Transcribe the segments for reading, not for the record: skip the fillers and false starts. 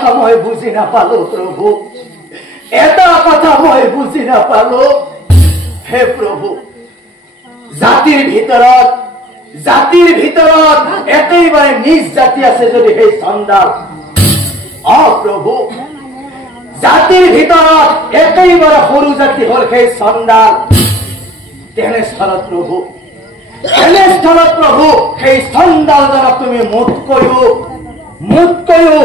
কথা মই বুঝি নাপালো প্ৰভু, এটা কথা মই বুঝি নাপালো। হে প্ৰভু, জাতিৰ ভিতৰত একেবাৰে নিজ জাতি আছে যদি সেই চণ্ডাল, প্ৰভু জাতিৰ ভিতৰত একেবাৰে সৰু জাতি হল সেই চণ্ডাল। তেনেস্থলত প্ৰভু সেই চণ্ডালজনক তুমি মোতকৈও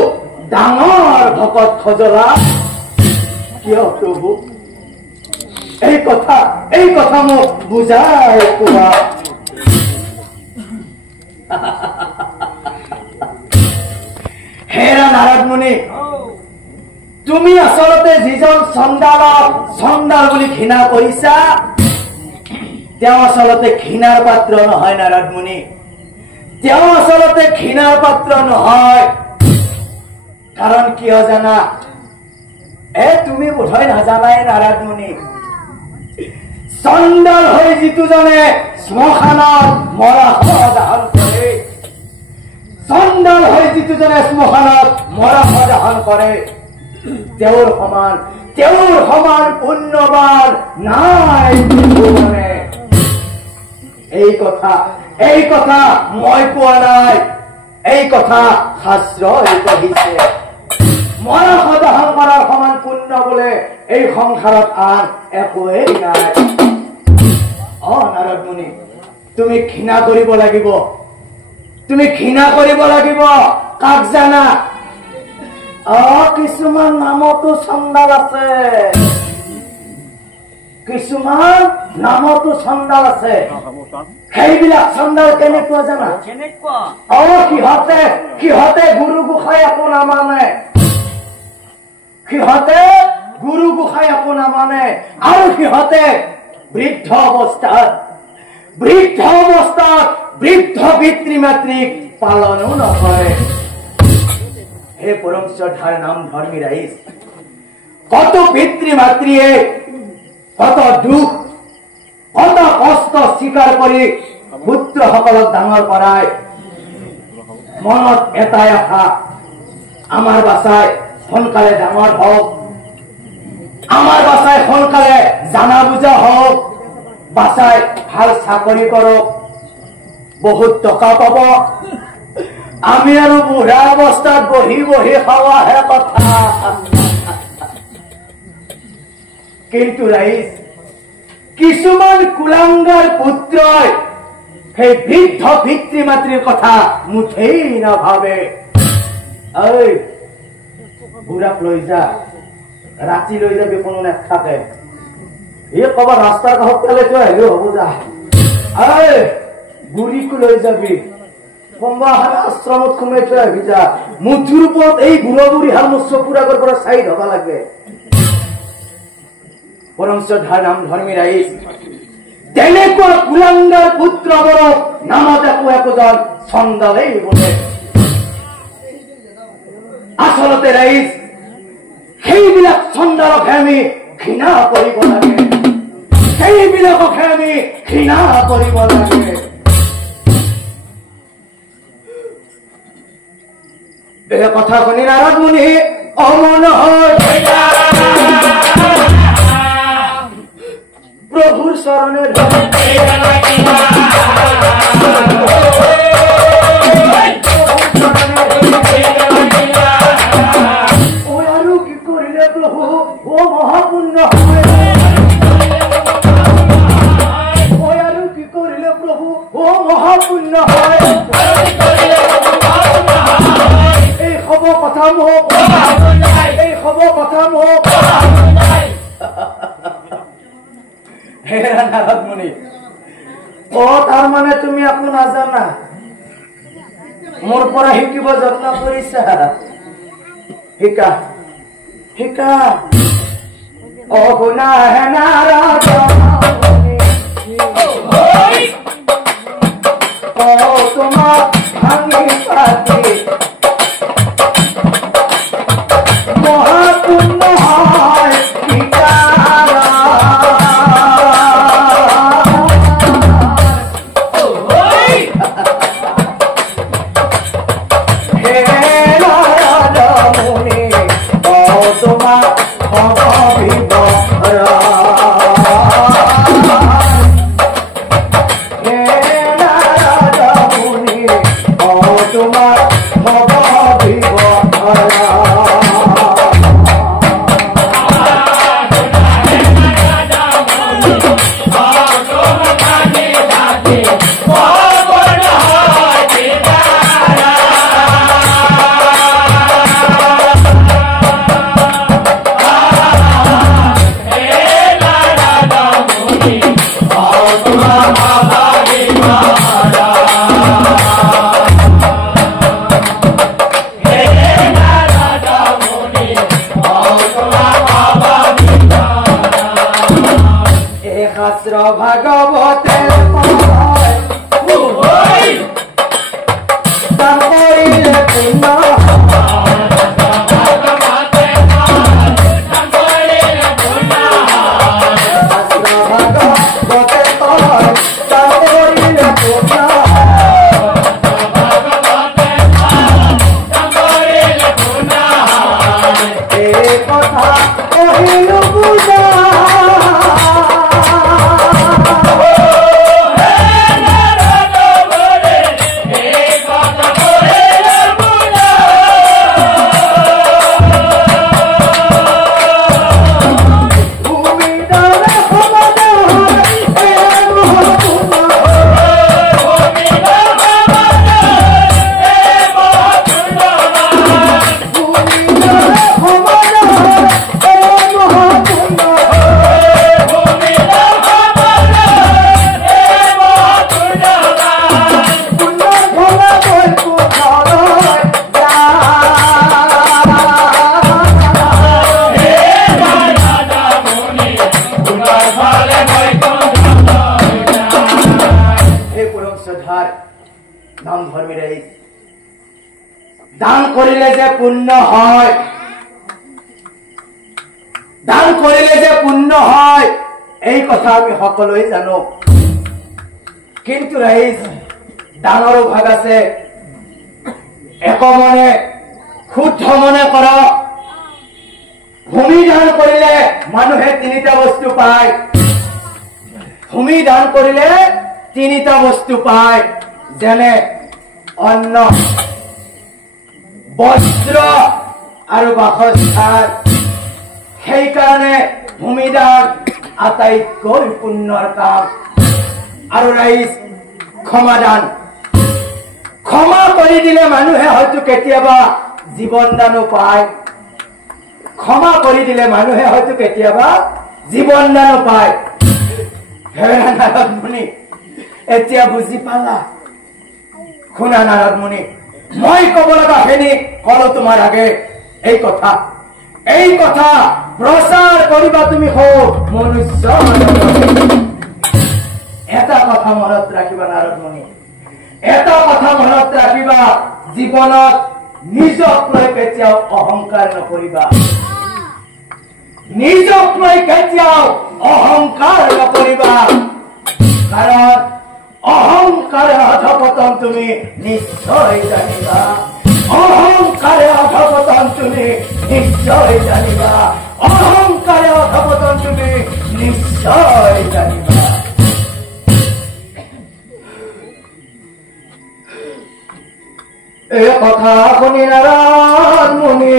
ডাঙৰ ভকত খজলা কিয় প্ৰভু? এই কথা মোক বুজাই কোৱা। হেৰা নাৰদ মুনি, তুমি আচলতে যিজন চণ্ডাল বুলি ঘৃণা কৰিছা, তেওঁ আচলতে ঘৃণাৰ পাত্ৰ নহয় নাৰদ মুনি, তেওঁ আচলতে ঘৃণাৰ পাত্ৰ নহয়। কাৰণ কিয় জানা? তুমি বোধহয় নাজানাই নাৰদ মুনি, চণ্ডাল হৈ যিটোজনে শ্মশানত মৰা দাহন কৰে, চণ্ডাল হৈ যিটোজনে শ্মশানত মৰা দাহন কৰে, তেওঁৰ সমান পুণ্যবান নাই। এই কথা মই কোৱা নাই, এই কথা শাস্ত্ৰই কৈছে। মৰা দাহন কৰাৰ সমান পুণ্য বোলে এই সংসাৰত আন একোৱেই নাই। নাৰদ মুনি, তুমি ঘৃণা কৰিব লাগিব। কাক জানা? কিছুমান নামতো চণ্ডাল আছে, সেইবিলাক চণ্ডাল কেনেকুৱা জানা? সিহঁতে গুৰু গোসাঁই একো নামানে, আৰু সিহঁতে বৃদ্ধ অৱস্থাত বৃদ্ধ পিতৃ মাতৃক পালনো নকৰে। হে পৰম শ্ৰদ্ধাৰ নাম ধৰ্মী ৰাইজ, কত পিতৃ মাতৃয়ে কত দুখ কত কষ্ট স্বীকাৰ কৰি পুত্ৰসকলক ডাঙৰ কৰাই, মনত এটাই আশা, আমাৰ বাচাই সোনকালে ডাঙৰ হওক, আমাৰ বাচাই সোনকালে জানা বুজা হওক, বাচাই ভাল চাকৰি কৰক, বহুত টকা পাব, আমি আৰু বুঢ়া অৱস্থাত বহি খাৱাহে কথা। কিন্তু ৰাইজ, কিছুমান কুলাংগাৰ পুত্ৰই সেই বৃদ্ধ পিতৃ মাতৃৰ কথা মুঠেই নাভাবে। বুঢ়াক লৈ যা, ৰাতি লৈ যাবি, কোনো নাথাকে, কবাৰ ৰাস্তাৰ কাষত পেলাই থৈ আহিলেও হব যা। বুঢ়ীকো লৈ যাবি, আশ্ৰমত সোমাই থৈ আহিবি যা। মুঠুৰ ওপৰত এই বুঢ়া বুঢ়ী হাল মোৰ চকুৰ আগৰ পৰা চাই হব লাগে। পৰম শ্ৰদ্ধাৰ নাম ধৰ্মী ৰাইজ, তেনেকুৱা কুলাংগাৰ পুত্ৰবোৰক নামত একোজন চণ্ডালেই বোলে। আচলতে ৰাইজ, সেইবিলাক চণ্ডালকহে আমি ঘৃণা কৰিব লাগে, সেইবিলাককহে আমি ঘৃণা কৰিব লাগে। এই কথা শুনি নাৰদ মুনি অমন হয় প্ৰভুৰ চৰণে আৰু কি কৰিলে প্ৰভু? মহাপুণ্য আৰু কি কৰিলে প্ৰভু? মহাপুণ্য হয়। এই খবৰ কথা মোক হেৰা নাৰদ মুনি, তাৰ মানে তুমি একো নাজানা, মোৰ পৰা শিকিব যত্ন কৰিছা। শিকা শুনা হে নাৰদ তোমাক ভাঙি পাতি মহাপুণ্য হয়। হে নাৰদ মুনি ভাগৱতে দান কৰিলে পুণ্য নাম ধর্মী রাইজ দান করিলে যে পুণ্য হয় দান করিলে যে পুণ্য হয় এই কথা আমি সকলোৱে জানো কিন্তু ৰাইজ দানৰো ভাগ আছে একমনে শুদ্ধ মনে কৰ ভূমি দান কৰিলে মানুহে তিনিটা বস্তু পায় ভূমি দান কৰিলে তিনিটা বস্তু পায় যেনে অন্ন বস্ত্ৰ আৰু বাসস্থান সেইকাৰণে ভূমিদান আটাইতকৈ পুণ্যৰ কাম আৰু ৰাইজ ক্ষমাদান ক্ষমা কৰি দিলে মানুহে হয়তো কেতিয়াবা জীৱন দানো পায় ক্ষমা কৰি দিলে মানুহে হয়তো কেতিয়াবা জীৱন দানো পায় হে নাৰদ মুনি এতিয়া বুজি পালা শুনা নাৰদ মুনি মই কব লগাখিনি কলো তোমাৰ আগে এই কথা প্ৰচাৰ কৰিবা তুমি মনুষ্য এটা কথা মনত ৰাখিবা নাৰদ মুনি এটা কথা মনত ৰাখিবা জীৱনত নিজক লৈ কেতিয়াও অহংকাৰ নকৰিবা নিজক লৈ কেতিয়াও অহংকাৰ নকৰিবা কাৰণ অহংকারে অধপতন তুমি নিশ্চয় জানিবা অহংকারে অধপতন তুমি নিশ্চয় জানিবা অহংকারে অধপতন তুমি নিশ্চয় জানিবা এই কথা শুনি নাৰদ মুনি